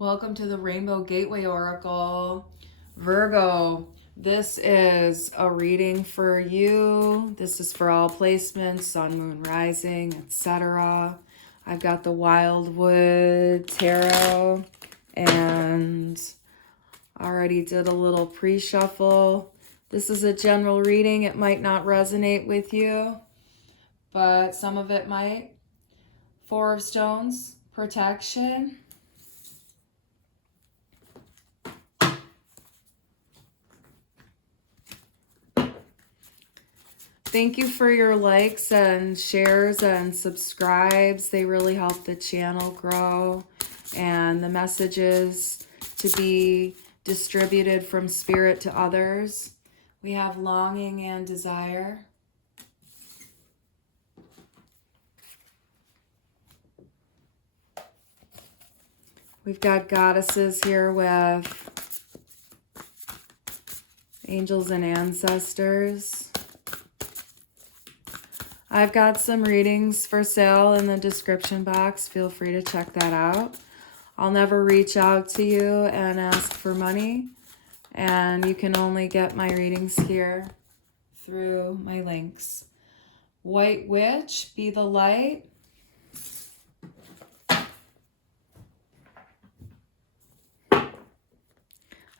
Welcome to the Rainbow Gateway Oracle. Virgo, this is a reading for you. This is for all placements, sun, moon, rising, etc. I've got the Wildwood Tarot and already did a little pre-shuffle. This is a general reading. It might not resonate with you, but some of it might. Four of Stones, protection. Thank you for your likes and shares and subscribes. They really help the channel grow and the messages to be distributed from spirit to others. We have longing and desire. We've got goddesses here with angels and ancestors. I've got some readings for sale in the description box. Feel free to check that out. I'll never reach out to you and ask for money, and you can only get my readings here through my links. White Witch, be the light.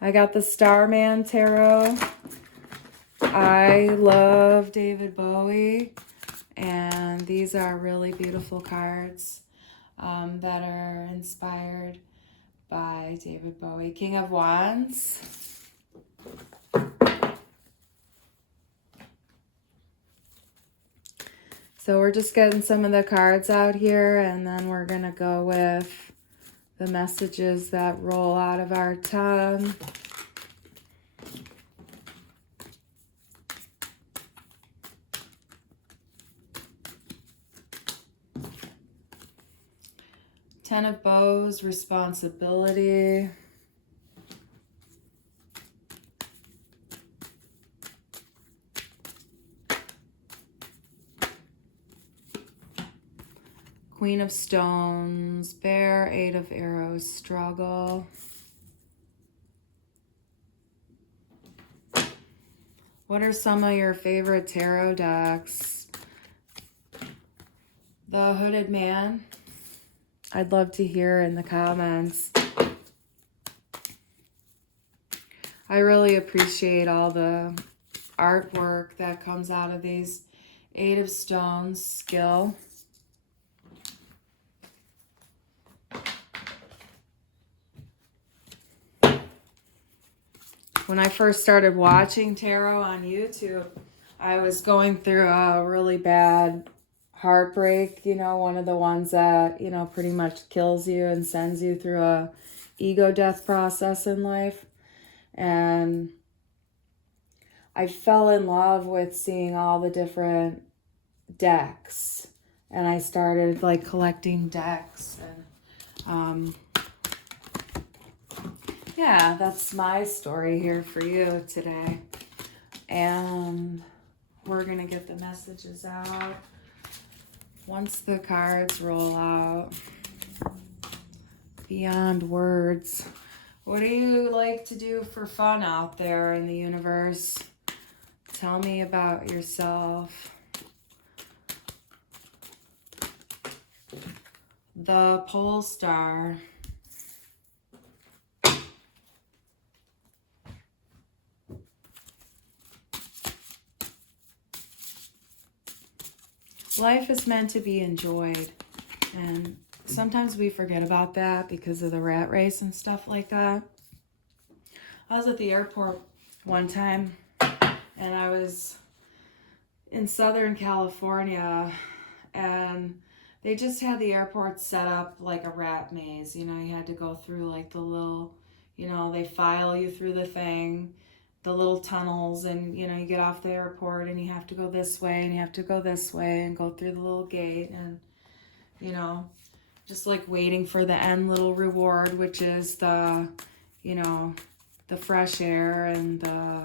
I got the Starman Tarot. I love David Bowie. And these are really beautiful cards that are inspired by David Bowie. King of Wands. So we're just getting some of the cards out here, and then we're going to go with the messages that roll out of our tongue. Ten of Bows, responsibility. Queen of Stones, bear. Eight of Arrows, struggle. What are some of your favorite tarot decks? The Hooded Man. I'd love to hear in the comments. I really appreciate all the artwork that comes out of these. Eight of Stones, skill. When I first started watching tarot on YouTube, I was going through a really bad heartbreak, you know, one of the ones that, you know, pretty much kills you and sends you through a ego death process in life. And I fell in love with seeing all the different decks, and I started like collecting decks, and yeah, that's my story here for you today. And we're gonna get the messages out once the cards roll out. Beyond words. What do you like to do for fun out there in the universe? Tell me about yourself. The Pole Star. Life is meant to be enjoyed, and sometimes we forget about that because of the rat race and stuff like that. I was at the airport one time, and I was in Southern California, and they just had the airport set up like a rat maze. You know, you had to go through like the little, you know, they file you through the thing, the little tunnels, and you know, you get off the airport and you have to go this way and you have to go this way and go through the little gate, and you know, just like waiting for the end little reward, which is the, you know, the fresh air and the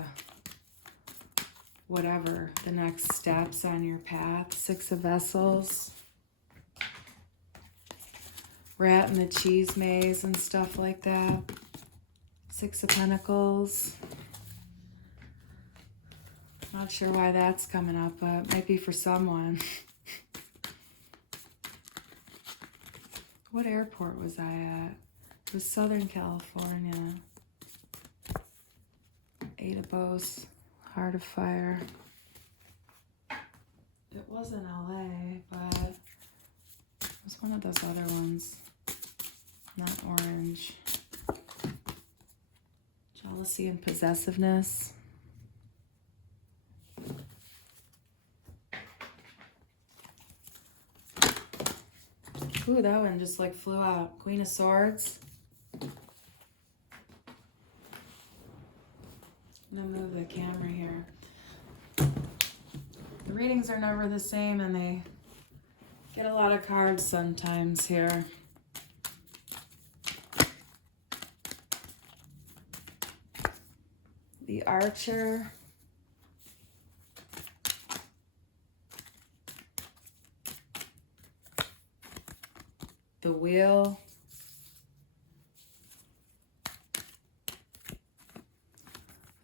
whatever the next steps on your path. Six of Vessels. rat in the cheese maze and stuff like that. Six of Pentacles. Not sure why that's coming up, but it might be for someone. What airport was I at? It was Southern California. Eight of Bows, Heart of Fire. It wasn't LA, but it was one of those other ones. Not orange. Jealousy and possessiveness. Ooh, that one just like flew out. Queen of Swords. I'm gonna move the camera here. The readings are never the same and they get a lot of cards sometimes here. The Archer. The Wheel.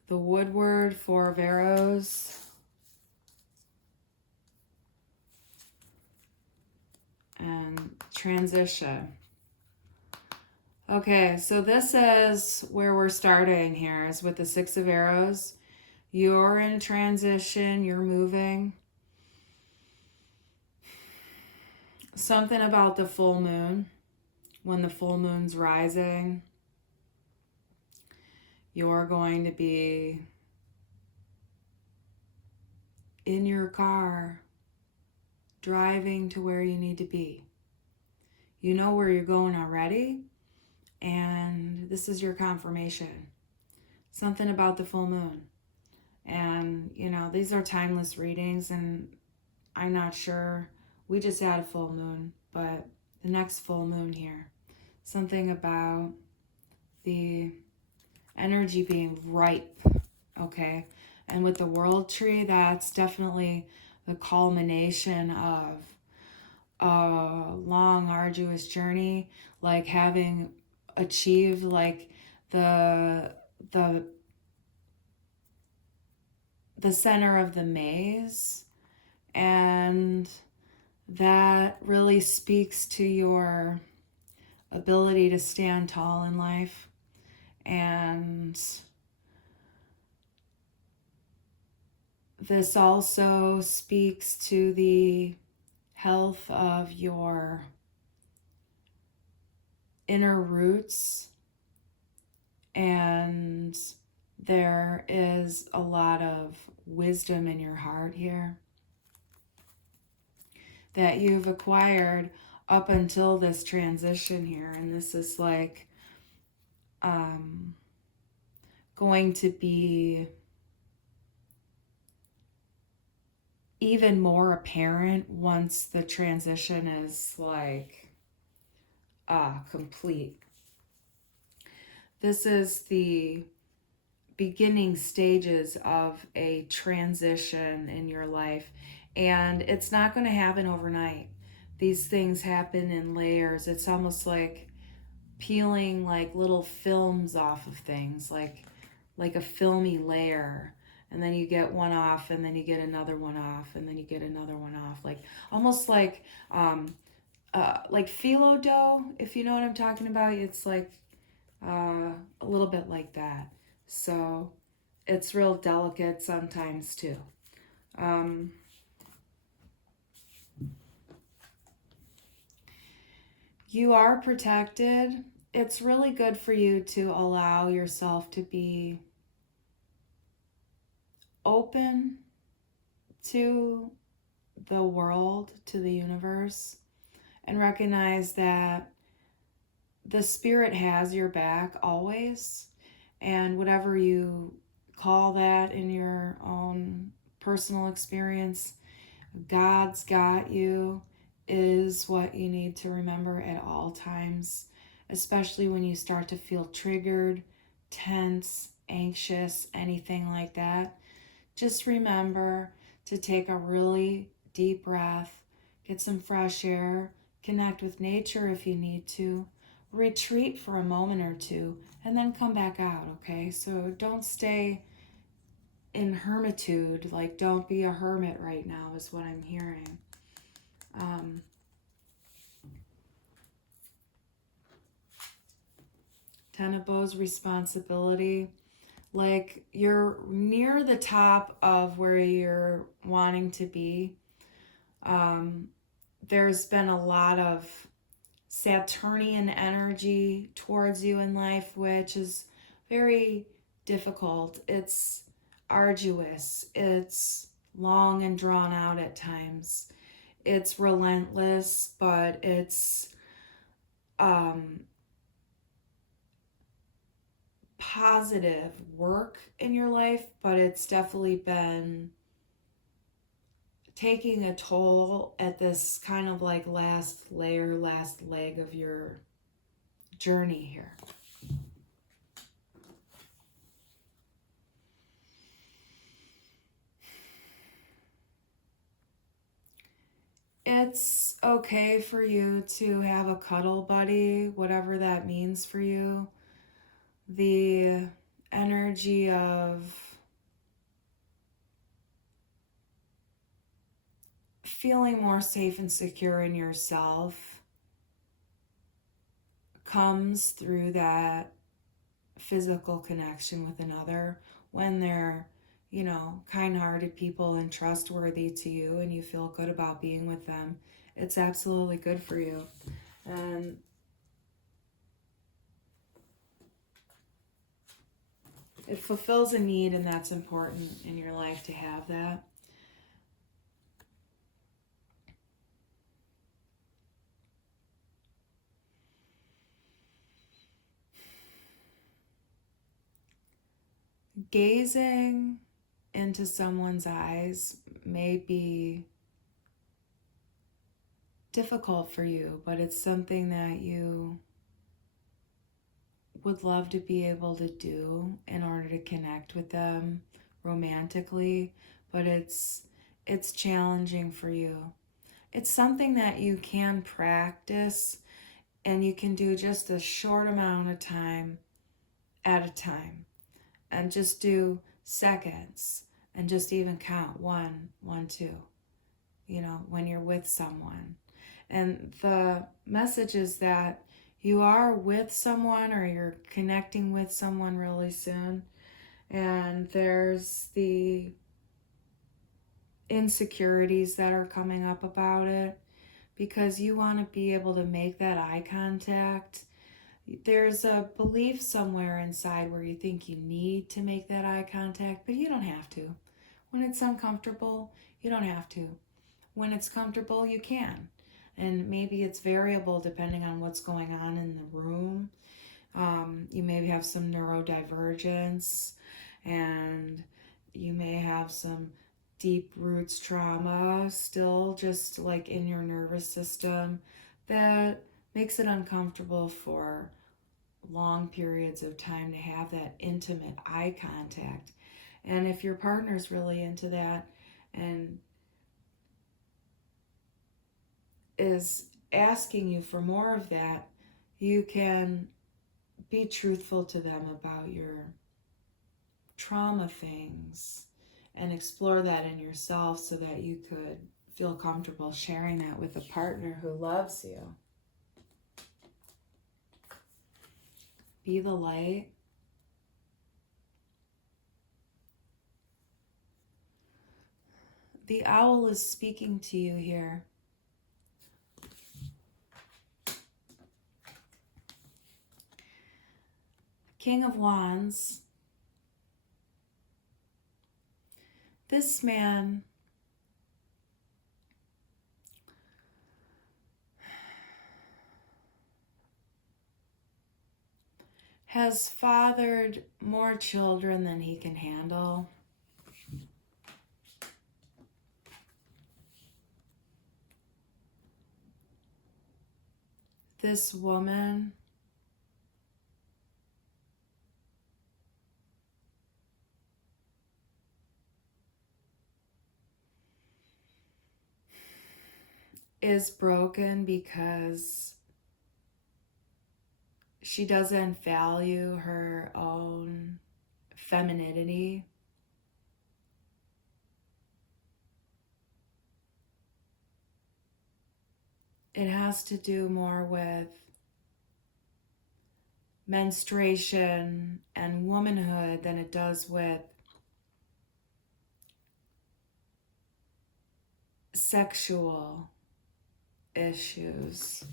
The Woodward, Four of Arrows. And Transition. Okay, so this is where we're starting here, is with the Six of Arrows. You're in transition, you're moving. Something about the full moon, when the full moon's rising, you're going to be in your car, driving to where you need to be. You know where you're going already, and this is your confirmation. Something about the full moon. And, you know, these are timeless readings, and I'm not sure. We just had a full moon, but the next full moon here. Something about the energy being ripe, okay? And with the World Tree, that's definitely the culmination of a long, arduous journey, like having achieved like the center of the maze, and that really speaks to your ability to stand tall in life. And this also speaks to the health of your inner roots, and there is a lot of wisdom in your heart here that you've acquired up until this transition here. And this is like going to be even more apparent once the transition is like complete. This is the beginning stages of a transition in your life, and it's not going to happen overnight. These things happen in layers. It's almost like peeling like little films off of things, like a filmy layer, and then you get one off, and then you get another one off, and then you get another one off, like almost like phyllo dough, if you know what I'm talking about. It's like a little bit like that. So it's real delicate sometimes too. You are protected. It's really good for you to allow yourself to be open to the world, to the universe, and recognize that the spirit has your back always. And whatever you call that in your own personal experience, God's got you, is what you need to remember at all times, especially when you start to feel triggered, tense, anxious, anything like that. Just remember to take a really deep breath, get some fresh air, connect with nature if you need to, retreat for a moment or two, and then come back out, okay? So don't stay in hermitude, like don't be a hermit right now is what I'm hearing. Ten of Bows, responsibility. Like you're near the top of where you're wanting to be. There's been a lot of Saturnian energy towards you in life, which is very difficult. It's arduous. It's long and drawn out at times. It's relentless, but it's positive work in your life, but it's definitely been taking a toll at this kind of like last layer, last leg of your journey here. It's okay for you to have a cuddle buddy, whatever that means for you. The energy of feeling more safe and secure in yourself comes through that physical connection with another when they're, you know, kind-hearted people and trustworthy to you and you feel good about being with them. It's absolutely good for you. And it fulfills a need, and that's important in your life to have that. Gazing into someone's eyes may be difficult for you, but it's something that you would love to be able to do in order to connect with them romantically, but it's challenging for you. It's something that you can practice, and you can do just a short amount of time at a time, and just do seconds, and just even count 1, 1, 2, you know, when you're with someone. And the message is that you are with someone, or you're connecting with someone really soon, and there's the insecurities that are coming up about it because you want to be able to make that eye contact. There's a belief somewhere inside where you think you need to make that eye contact, but you don't have to. When it's uncomfortable, you don't have to. When it's comfortable, you can. And maybe it's variable depending on what's going on in the room. You may have some neurodivergence, and you may have some deep roots trauma still just like in your nervous system that makes it uncomfortable for long periods of time to have that intimate eye contact. And if your partner's really into that and is asking you for more of that, you can be truthful to them about your trauma things and explore that in yourself so that you could feel comfortable sharing that with a partner who loves you. Be the light. The owl is speaking to you here. King of Wands. This man has fathered more children than he can handle. This woman is broken because she doesn't value her own femininity. It has to do more with menstruation and womanhood than it does with sexual issues.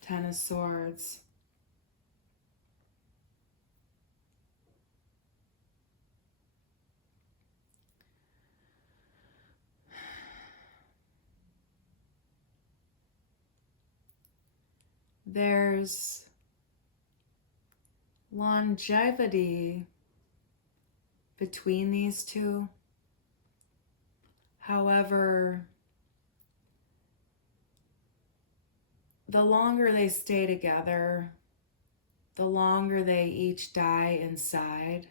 Ten of Swords. There's longevity between these two. However, the longer they stay together, the longer they each die inside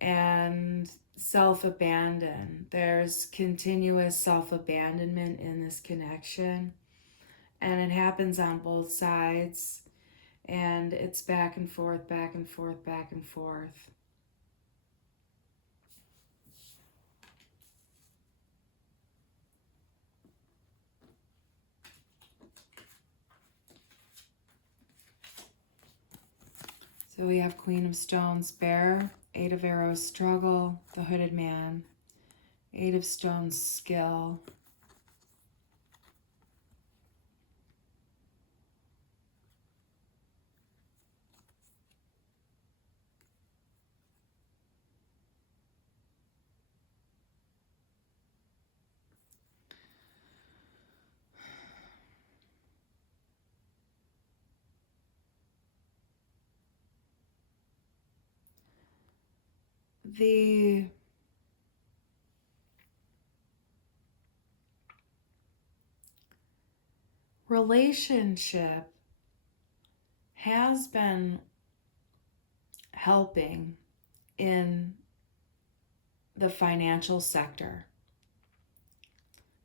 and self-abandon. There's continuous self-abandonment in this connection, and it happens on both sides, and it's back and forth, back and forth, back and forth. So we have Queen of Stones, Bear, Eight of Arrows, Struggle, the Hooded Man, Eight of Stones, Skill, the relationship has been helping in the financial sector.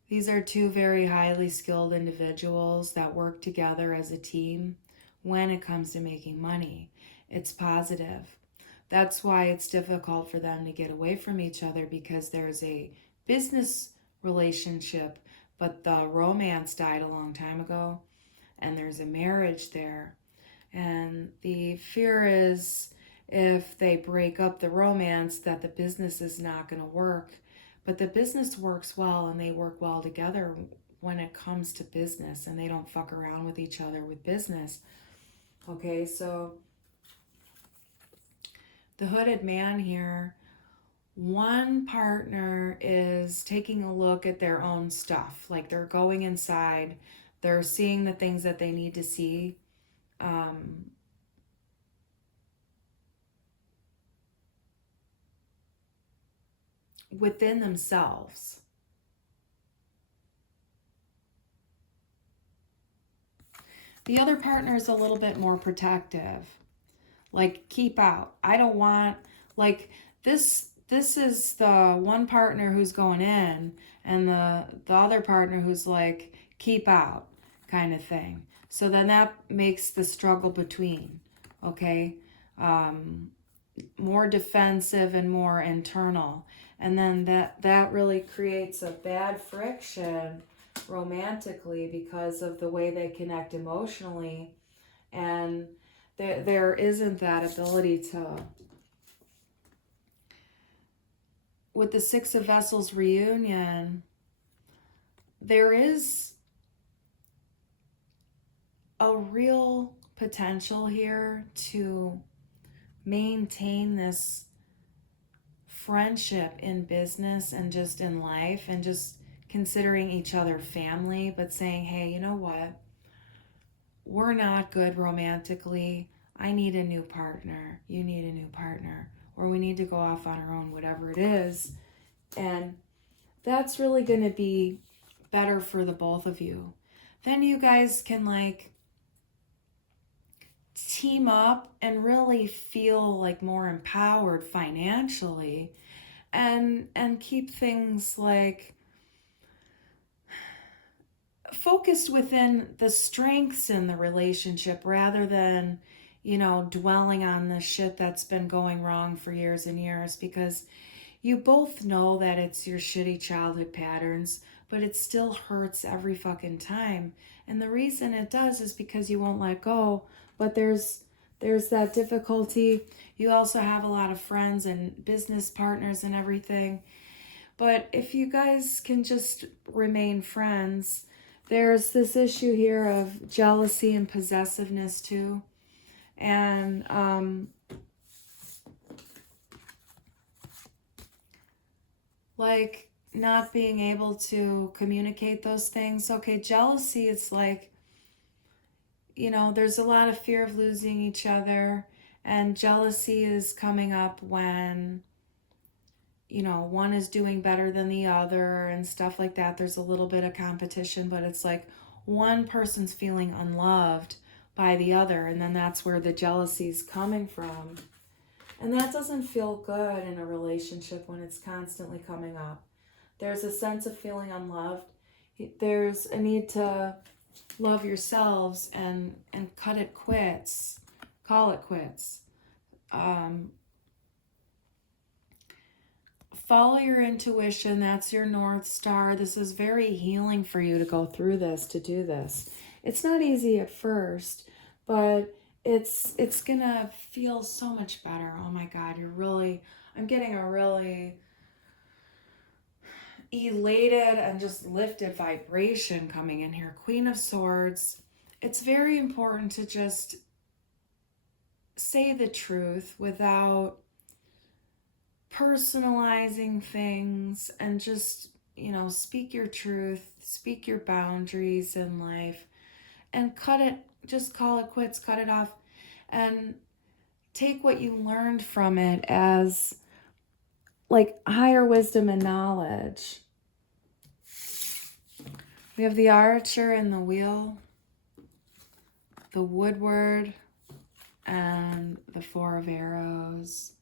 These are two very highly skilled individuals that work together as a team when it comes to making money. It's positive. That's why it's difficult for them to get away from each other, because there's a business relationship, but the romance died a long time ago, and there's a marriage there. And the fear is if they break up the romance that the business is not going to work. But the business works well, and they work well together when it comes to business, and they don't fuck around with each other with business. Okay, so the Hooded Man here, one partner is taking a look at their own stuff. Like, they're going inside, they're seeing the things that they need to see. Within themselves. The other partner is a little bit more protective. Like, keep out. I don't want, like, this is the one partner who's going in, and the other partner who's like, keep out, kind of thing. So then that makes the struggle between, okay? More defensive and more internal. And then that really creates a bad friction romantically because of the way they connect emotionally. And there isn't that ability to, with the Six of Vessels reunion, there is a real potential here to maintain this friendship in business and just in life, and just considering each other family, but saying, hey, you know what? We're not good romantically. I need a new partner. You need a new partner. Or we need to go off on our own, whatever it is. And that's really going to be better for the both of you. Then you guys can, like, team up and really feel like more empowered financially, and keep things like focused within the strengths in the relationship rather than, dwelling on the shit that's been going wrong for years and years, because you both know that it's your shitty childhood patterns, but it still hurts every fucking time. And the reason it does is because you won't let go. But there's that difficulty. You also have a lot of friends and business partners and everything. But if you guys can just remain friends, there's this issue here of jealousy and possessiveness too. And like not being able to communicate those things. Okay, jealousy, it's like, there's a lot of fear of losing each other, and jealousy is coming up when, one is doing better than the other and stuff like that. There's a little bit of competition, but it's like one person's feeling unloved by the other, and then that's where the jealousy is coming from. And that doesn't feel good in a relationship when it's constantly coming up. There's a sense of feeling unloved. There's a need to love yourselves and cut it quits. Call it quits. Follow your intuition. That's your North Star. This is very healing for you to go through this, to do this. It's not easy at first, but it's gonna feel so much better. Oh my God, I'm getting a really elated and just lifted vibration coming in here. Queen of Swords. It's very important to just say the truth without personalizing things, and just, speak your truth, speak your boundaries in life, and just call it quits, cut it off, and take what you learned from it as like higher wisdom and knowledge. We have the Archer and the Wheel, the Woodward, and the Four of Arrows.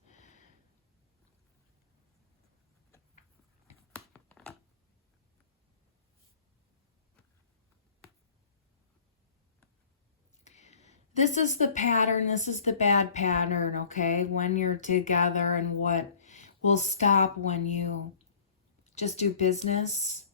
This is the pattern. This is the bad pattern, okay? When you're together, and what will stop when you just do business.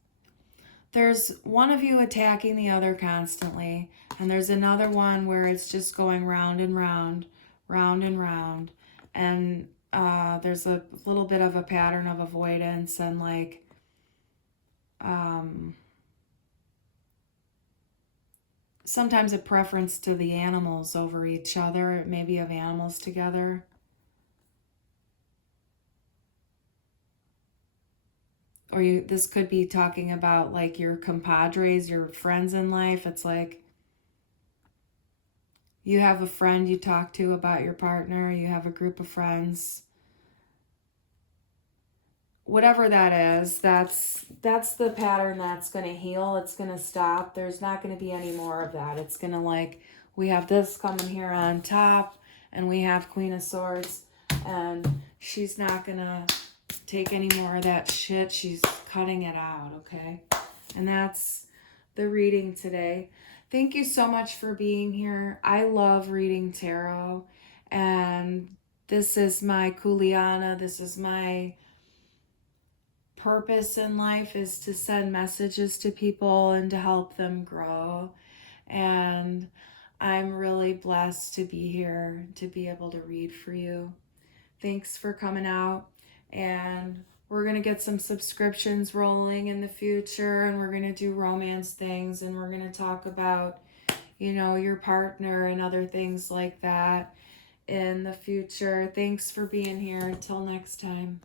There's one of you attacking the other constantly, and there's another one where it's just going round and round, round and round. And there's a little bit of a pattern of avoidance and like sometimes a preference to the animals over each other, maybe of animals together. Or this could be talking about like your compadres, your friends in life. It's like you have a friend you talk to about your partner, you have a group of friends. Whatever that is, that's the pattern that's going to heal. It's going to stop. There's not going to be any more of that. It's going to like, we have this coming here on top, and we have Queen of Swords, and she's not going to take any more of that shit. She's cutting it out, okay? And that's the reading today. Thank you so much for being here. I love reading tarot, and this is my Kuleana. This is my purpose in life, is to send messages to people and to help them grow. And I'm really blessed to be here, to be able to read for you. Thanks for coming out. And we're going to get some subscriptions rolling in the future, and we're going to do romance things, and we're going to talk about, your partner and other things like that in the future. Thanks for being here. Until next time.